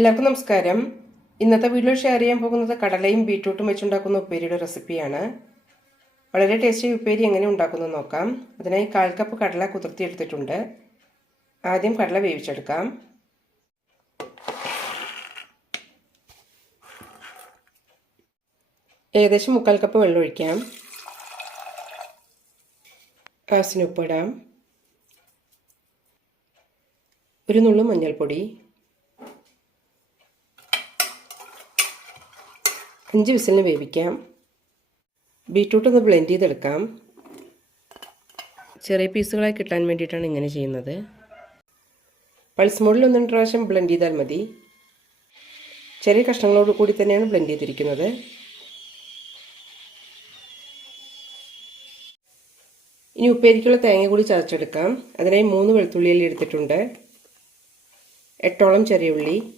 എല്ലാവർക്കും നമസ്കാരം. ഇന്നത്തെ വീഡിയോ ഷെയർ ചെയ്യാൻ പോകുന്നത് കടലയും ബീട്രൂട്ടും വെച്ചുണ്ടാക്കുന്ന ഉപ്പേരിയുടെ റെസിപ്പിയാണ് വളരെ ടേസ്റ്റി ഉപ്പേരി എങ്ങനെ ഉണ്ടാക്കുന്നു നോക്കാം. അതിനായി കാൽ കപ്പ് കടല കുതിർത്തി എടുത്തിട്ടുണ്ട്. ആദ്യം കടല വേവിച്ചെടുക്കാം. ഏകദേശം മുക്കാൽ കപ്പ് വെള്ളം ഒഴിക്കാം. ആസിന് ഉപ്പിടാം ഒരു നുള്ളു മഞ്ഞൾപ്പൊടി. അഞ്ച് വിസിലിന് വേവിക്കാം. ബീട്രൂട്ട് ഒന്ന് ബ്ലെൻഡ് ചെയ്തെടുക്കാം. ചെറിയ പീസുകളായി കിട്ടാൻ വേണ്ടിയിട്ടാണ് ഇങ്ങനെ ചെയ്യുന്നത്. പൾസ് മോഡിൽ ഒന്ന് രണ്ട് പ്രാവശ്യം ബ്ലെൻഡ് ചെയ്താൽ മതി. ചെറിയ കഷ്ണങ്ങളോട് കൂടി തന്നെയാണ് ബ്ലെൻഡ് ചെയ്തിരിക്കുന്നത്. ഇനി ഉപ്പേരിക്കുള്ള തേങ്ങ കൂടി ചതച്ചെടുക്കാം. അതിനായി മൂന്ന് വെളുത്തുള്ളിയിൽ എടുത്തിട്ടുണ്ട്. എട്ടോളം ചെറിയ ഉള്ളി.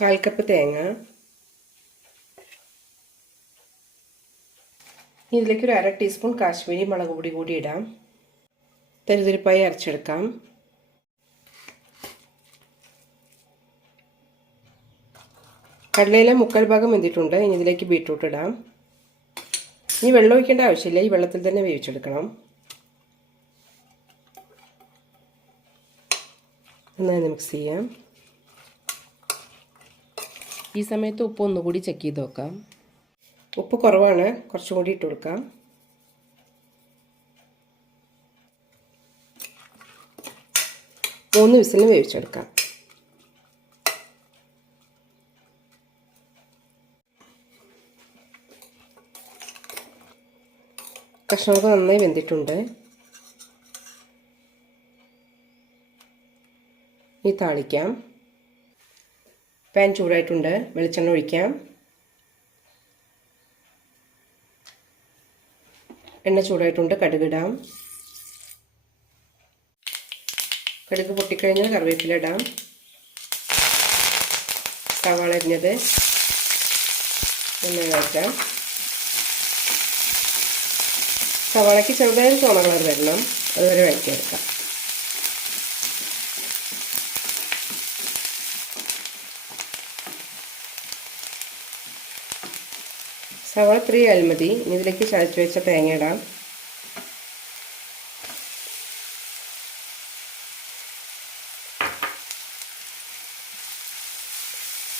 കാൽ കപ്പ് തേങ്ങ. ഇതിലേക്ക് ഒരു അര ടീസ്പൂൺ കാശ്മീരി മുളക് പൊടി കൂടി ഇടാം. തരുതിരിപ്പായി അരച്ചെടുക്കാം. കടലയിലെ മുക്കൽ ഭാഗം വെന്തിട്ടുണ്ട്. ഇനി ഇതിലേക്ക് ബീട്രൂട്ട് ഇടാം. ഇനി വെള്ളം ഒഴിക്കേണ്ട ആവശ്യമില്ല. ഈ വെള്ളത്തിൽ തന്നെ വേവിച്ചെടുക്കണം. നന്നായി മിക്സ് ചെയ്യാം. ഈ സമയത്ത് ഉപ്പ് ഒന്നുകൂടി ചെക്ക് ചെയ്ത് നോക്കാം. ഉപ്പ് കുറവാണ്. കുറച്ചും കൂടി ഇട്ട് കൊടുക്കാം. മൂന്ന് വിസിൽ വേവിച്ചെടുക്കാം. കഷ്ണമൊക്കെ നന്നായി വെന്തിട്ടുണ്ട്. ഇനി താളിക്കാം. പാൻ ചൂടായിട്ടുണ്ട്. വെളിച്ചെണ്ണ ഒഴിക്കാം. എണ്ണ ചൂടായിട്ടുണ്ട് കടുകിടാം. കടുക് പൊട്ടിക്കഴിഞ്ഞാൽ കറിവേപ്പില ഇടാം. സവാള അരിഞ്ഞത് നന്നായി വഴറ്റാം. സവാളയ്ക്ക് ചെറുതായ ചോള കളർ വരണം. അതുവരെ വഴറ്റിയെടുക്കാം. സവാള ത്രീ ആയാൽ മതി. ഇനി ഇതിലേക്ക് ചതച്ച് വെച്ച തേങ്ങ ഇടാം.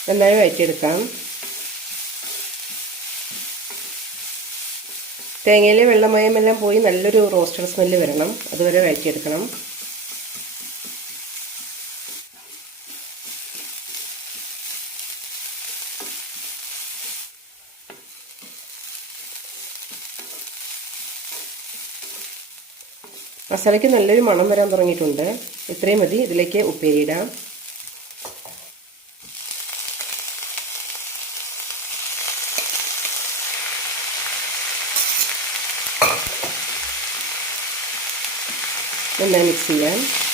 നന്നായി വഴറ്റിയെടുക്കാം. തേങ്ങയിലെ വെള്ളമയമെല്ലാം പോയി നല്ലൊരു റോസ്റ്റഡ് സ്മെല്ല് വരണം. അതുവരെ വഴറ്റിയെടുക്കണം. മസാലയ്ക്ക് നല്ലൊരു മണം വരാൻ തുടങ്ങിയിട്ടുണ്ട്. ഇത്രയും മതി. ഇതിലേക്ക് ഉപ്പേരിയിടാം. നന്നായി മിക്സ് ചെയ്യാം.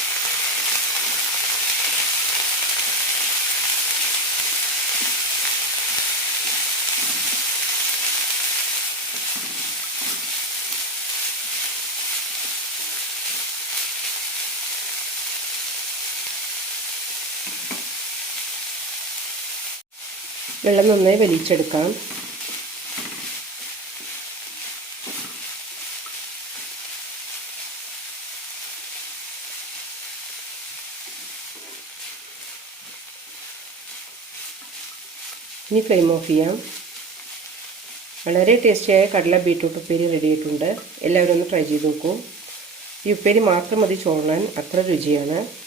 വെള്ളം നന്നായി വലിച്ചെടുക്കാം. ഇനി ഫ്ലെയിം ഓഫ് ചെയ്യാം. വളരെ ടേസ്റ്റിയായ കടല ബീട്രൂട്ട് ഉപ്പേരി റെഡിയായിട്ടുണ്ട് എല്ലാവരും ഒന്ന് ട്രൈ ചെയ്ത് നോക്കൂ. ഈ ഉപ്പേരി മാത്രം മതി ചോളാൻ അത്ര രുചിയാണ്.